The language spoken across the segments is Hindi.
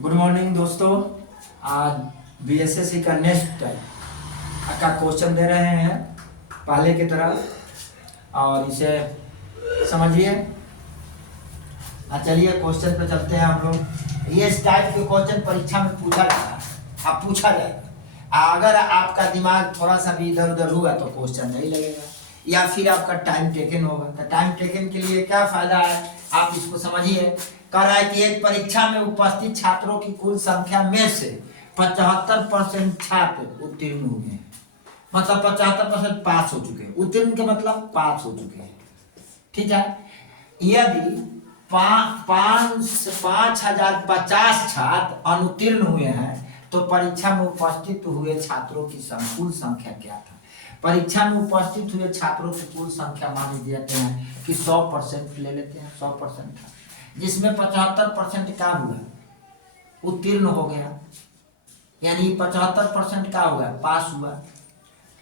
गुड मॉर्निंग दोस्तों। आज बीएसएससी का नेक्स्ट का क्वेश्चन दे रहे हैं पहले की तरह और इसे समझिए। चलिए क्वेश्चन पे चलते हैं हम लोग। ये इस टाइप के क्वेश्चन परीक्षा में पूछा जाएगा। अगर आपका दिमाग थोड़ा सा भी इधर उधर होगा तो क्वेश्चन नहीं लगेगा या फिर आपका टाइम टेकन होगा। तो टाइम टेकन के लिए क्या फायदा है, आप इसको समझिए। कह रहा है कि एक परीक्षा में उपस्थित छात्रों की कुल संख्या में से 75% छात्र उत्तीर्ण हुए हैं, मतलब 75% पास हो चुके हैं। उत्तीर्ण के मतलब पास हो चुके हैं, ठीक है। यदि 5050 छात्र अनुत्तीर्ण हुए हैं तो परीक्षा में उपस्थित हुए छात्रों की कुल संख्या क्या था। परीक्षा में उपस्थित हुए छात्रों की कुल संख्या मान लेते हैं कि 100% ले लेते हैं। 100% था जिसमें 75% का हुआ उत्तीर्ण हो गया, यानी 75% का हुआ पास हुआ।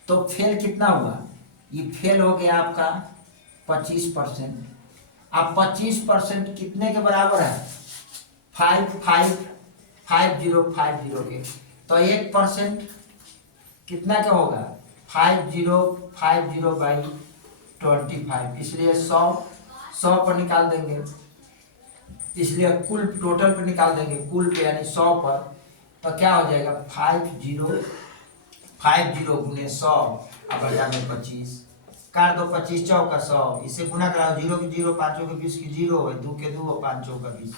तो फेल कितना हुआ, ये फेल हो गया आपका 25%। अब 25% कितने के बराबर है, 5050 के। तो 1% कितना का होगा 5050/25, इसलिए 100 पर निकाल देंगे, इसलिए कुल टोटल पर निकाल देंगे, कुल पे यानी 100 पर। तो क्या हो जाएगा 50 गुने 100 अब बचा में 25 काट दो, 25 चौका 100, इसे गुना कराओ, 0 की 0, 5 की 20 की 0, 2 के 2, 5 का 20,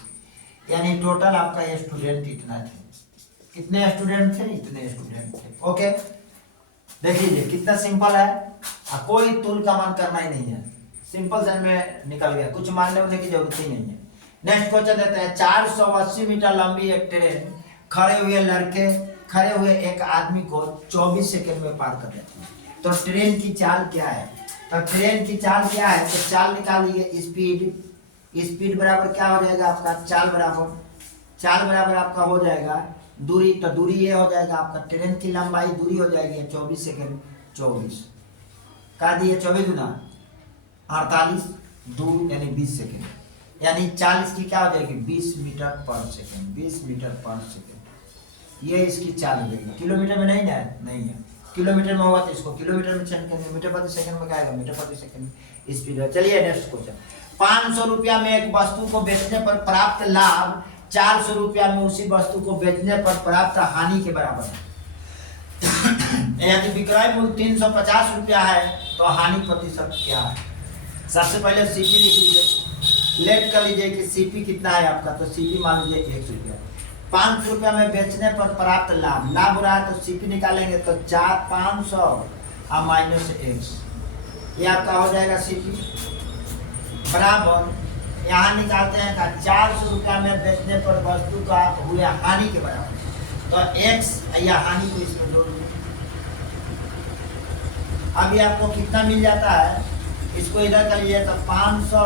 यानी टोटल आपका स्टूडेंट इतना थे। कितने स्टूडेंट थे, इतने स्टूडेंट थे। ओके, देखिए कितना सिंपल है, कोई तुल का मान करना ही नहीं है, सिंपल से में निकल गया, कुछ मानने होने की जरूरत ही नहीं है। नेक्स्ट क्वेश्चन देते हैं। 480 मीटर लंबी एक ट्रेन खड़े हुए एक आदमी को 24 सेकंड में पार कर देती है। तो ट्रेन की चाल क्या है, तो ट्रेन की चाल क्या है, तो चाल निकालिए। स्पीड बराबर क्या हो जाएगा आपका, चाल बराबर आपका हो जाएगा दूरी। तो दूरी ये हो जाएगा आपका, ट्रेन की लंबाई दूरी हो जाएगी 24 सेकंड, 24 का दिए 24 गुना 48 2 यानी 20 सेकंड, यानी 40 की क्या हो जाएगी 20 मीटर पर सेकंड। 20 मीटर पर सेकंड ये इसकी चाल हो जाएगी। किलोमीटर में नहीं है, नहीं है, किलोमीटर में होगा तो इसको किलोमीटर में चेंज करेंगे, मीटर प्रति सेकंड में क्या आएगा, मीटर प्रति सेकंड स्पीड है। चलिए नेक्स्ट क्वेश्चन। 500 रुपया में एक वस्तु को बेचने पर प्राप्त लाभ 400 रुपया में उसी वस्तु को बेचने पर प्राप्त हानि के बराबर है। यदि विक्रय मूल्य 350 रुपया है तो हानि प्रतिशत क्या है। सबसे पहले सीपी लिख लीजिए, लेट कर लीजिए कि सीपी कितना है आपका, तो सीपी मान लीजिए 1 रुपया। 500 रुपया में बेचने पर प्राप्त लाभ हो रहा है, तो सीपी निकालेंगे तो 500 माइनस x, ये आपका हो जाएगा सीपी बराबर, यहाँ निकालते हैं का 400 रुपया में बेचने पर वस्तु का हुए हानि के बराबर। तो x या हानि को इसमें जोड़ दो, अभी आपको कितना मिल जाता है, इसको इधर कर लीजिए तो 500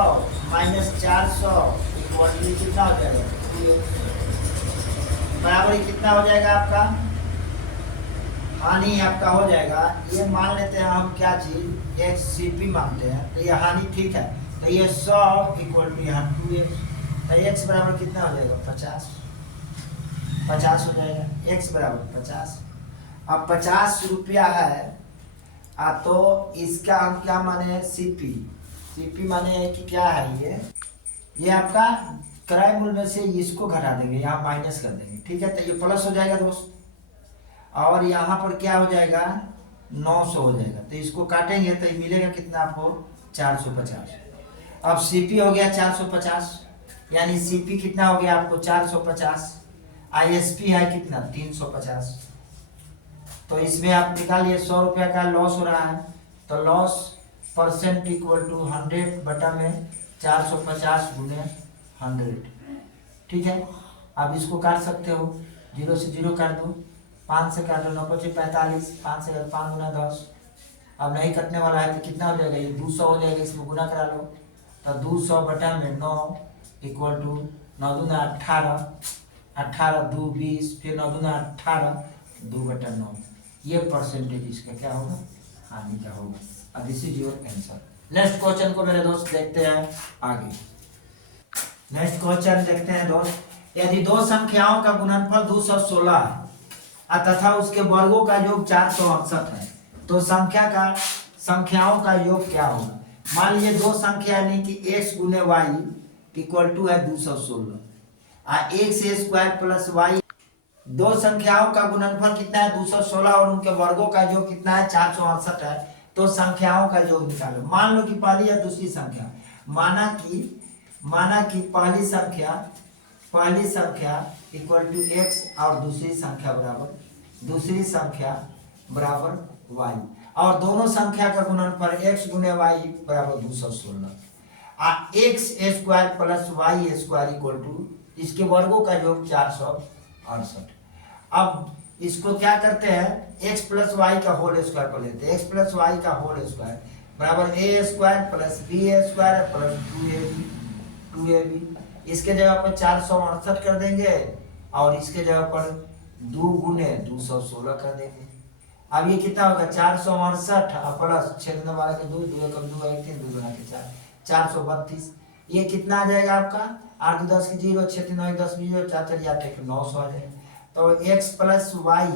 माइनस 400 कितना हो जाएगा, बराबर कितना हो जाएगा आपका, हानि आपका हो जाएगा। ये मान लेते हैं हम क्या चीज, एक सीपी मानते हैं, तो ये हानि ठीक है। तो ये 100 इक्वल टू यहाँ 2x, तो x बराबर कितना हो जाएगा 50 हो जाएगा, x बराबर 50। अब 50 रुपया है तो इसका हम क्या माने, सीपी माने कि क्या है, ये आपका किराए मूल्य में से इसको घटा देंगे, यहाँ माइनस कर देंगे, ठीक है। तो ये प्लस हो जाएगा दोस्त, और यहाँ पर क्या हो जाएगा 900 हो जाएगा। तो इसको काटेंगे तो ये मिलेगा कितना आपको 450। अब सीपी हो गया 450, यानी सीपी कितना हो गया आपको 450, आईएसपी है कितना 350। तो इसमें आप निकालिए 100 रुपया का लॉस हो रहा है, तो लॉस परसेंट इक्वल टू 100 बटा में 450 गुने 100, ठीक है। आप इसको काट सकते हो, 0 से 0 काट दो, 5 से काटो, 9 5 45, 5 से 5 गुना 10। अब नहीं कटने वाला है तो कितना हो जाएगा, ये 200 हो जाएगा, इसमें गुना करा लो। तो 200 बटा में 9 इक्वल टू 9 दूना 18, 18 2 20, फिर 9 दूना 18, 2 बटा 9, ये परसेंटेज इसका क्या होगा, हानि का होगा। अब this is your answer. Next question को मेरे दोस्त देखते हैं आगे। नेक्स्ट क्वेश्चन देखते हैं दोस्त। यदि दो संख्याओं का गुणनफल 216 है तथा उसके वर्गों का योग 468 है तो संख्याओं का योग क्या होगा। मान लीजिए दो संख्या यानी कि x गुने वाई इक्वल टू है 216 एक्स स्क्वायर प्लस वाई। दो संख्याओं का गुणनफल कितना है 216 और उनके वर्गों का योग कितना है 468 है तो संख्याओं का योग निकालो। मान लो कि पहली या दूसरी संख्या, माना कि पहली संख्या इक्वल टू एक्स और दूसरी संख्या बराबर वाई और दोनों संख्या का गुणनफल x गुने वाई बराबर 216 x square plus y square equal to इसके वर्गों का योग 468। अब इसको क्या करते हैं x प्लस वाई का होल स्क्वायर को लेते हैं। x प्लस वाई का होल स्क्वायर बराबर a square plus b square plus 2ab। इसके जगह पर 468 कर देंगे और इसके जगह पर 2 गुने 216 कर देंगे। अब ये कितना होगा 468 प्लस छेदने वाला के 2 2 कम 2 1 3 2 गुना के 4 432। ये कितना आ जाएगा आपका 8 10 की 0 6 3 9 10 0 4 4 8 1 900 आ जाएगा। तो x प्लस वाई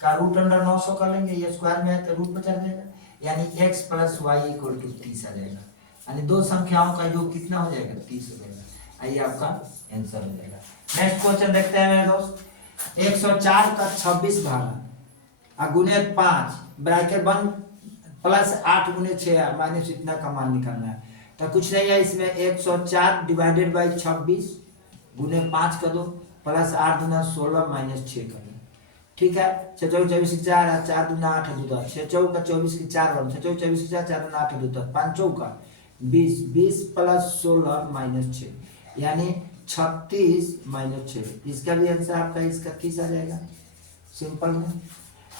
का रूट अंडर 900 कर लेंगे, ये स्क्वायर में है तो रूट में चल जाएगा यानी x plus y equal to 30 आ जाएगा। यानी दो संख्याओं का योग कितना हो जाएगा 30 हो जाएगा। आइए आपका आंसर हो जाएगा। नेक्स्ट क्वेश्चन देखते हैं मेरे दोस्त। 104 का 26 भागा गुने 5 ब्रैकेट 1 प्लस 8 गुने 6 माइनस इतना का मान निकालना है। तो कुछ नहीं है इसमें 104 डिवाइडेड बाई 26 गुने 5 कर दो प्लस 8 गुना 16 माइनस 6 कर दो। ठीक है 6 चौक 24 की 4 है 4 गुना 8 दूधा 6 चौक का 24 की 4 6 चौक 24 की 4 गुना 8 दूधा 5 चौक का 20 20 प्लस 16 माइनस 6 यानी 36 माइनस 6। इसका भी आंसर आपका इसका 30 आ जाएगा सिंपल में।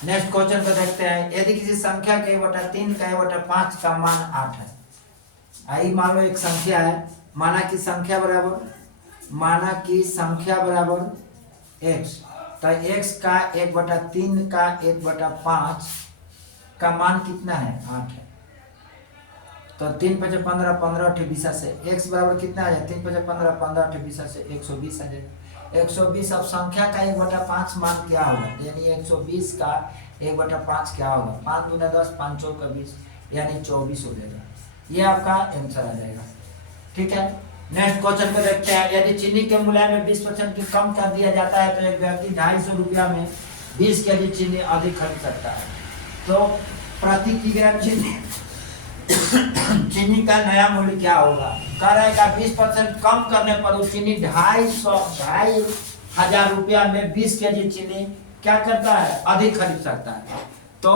नेक्स्ट क्वेश्चन को देखते हैं। यदि किसी संख्या के 1/3 का 1/5 का मान 8 है। आई मान लो एक संख्या है, माना कि संख्या बराबर x तो x का 1/3 का 1/5 का मान कितना है 8 है। तो 3 5 15 15 8 20 से x बराबर कितना आ जाए 3 5 15 15 8 20 से 120 आ जाएगा। 120 अब संख्या का 1/5 मान क्या होगा यानी 120 का 1/5 क्या होगा 5 गुना 10 5 चौक का 20 यानी 24 हो जाएगा। ये आपका आंसर आ जाएगा। ठीक है नेक्स्ट क्वेश्चन को देखते हैं। यदि चीनी के मूल्य में 20% की कम कर दिया जाता है तो एक व्यक्ति 250 रुपया में 20 केजी चीनी अधिक खरीद सकता है। तो प्रति किलोग्राम चीनी का नया मूल्य क्या होगा। कह रहा है कि 20% कम करने पर वो चीनी 2,500 रुपया में 20 केजी चीनी क्या करता है अधिक खरीद सकता है। तो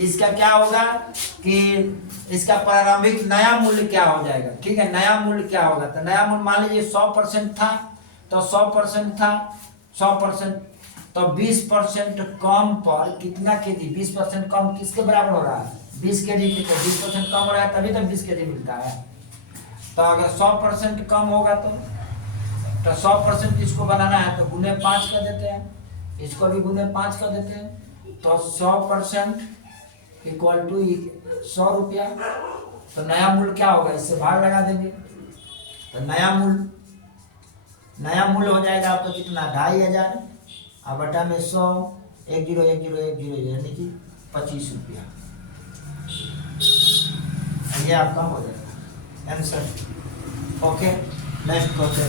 इसका क्या होगा कि इसका प्रारंभिक नया मूल्य क्या हो जाएगा। ठीक है नया मूल्य क्या होगा तो नया मूल्य मान लीजिए 100% था तो 100% था 100% तो 20% कम पर कितना केजी 20% कम किसके बराबर हो रहा है 20 केजी की। तो 20% कम हो रहा है तभी तो 20 केजी मिलता है। तो अगर 100% कम होगा तो 100% इसको बनाना है तो गुने 5 कर देते हैं, इसको भी गुने 5 कर देते हैं तो 100% इक्वल टू 100 रुपया। तो नया मूल्य क्या होगा इससे भाग लगा देंगे तो नया मूल्य हो जाएगा आपको कितना 2,500 और बटा में 100 10 10 10 यानी कि 25 रुपया। ये आपका हो जाएगा आंसर। Okay next question.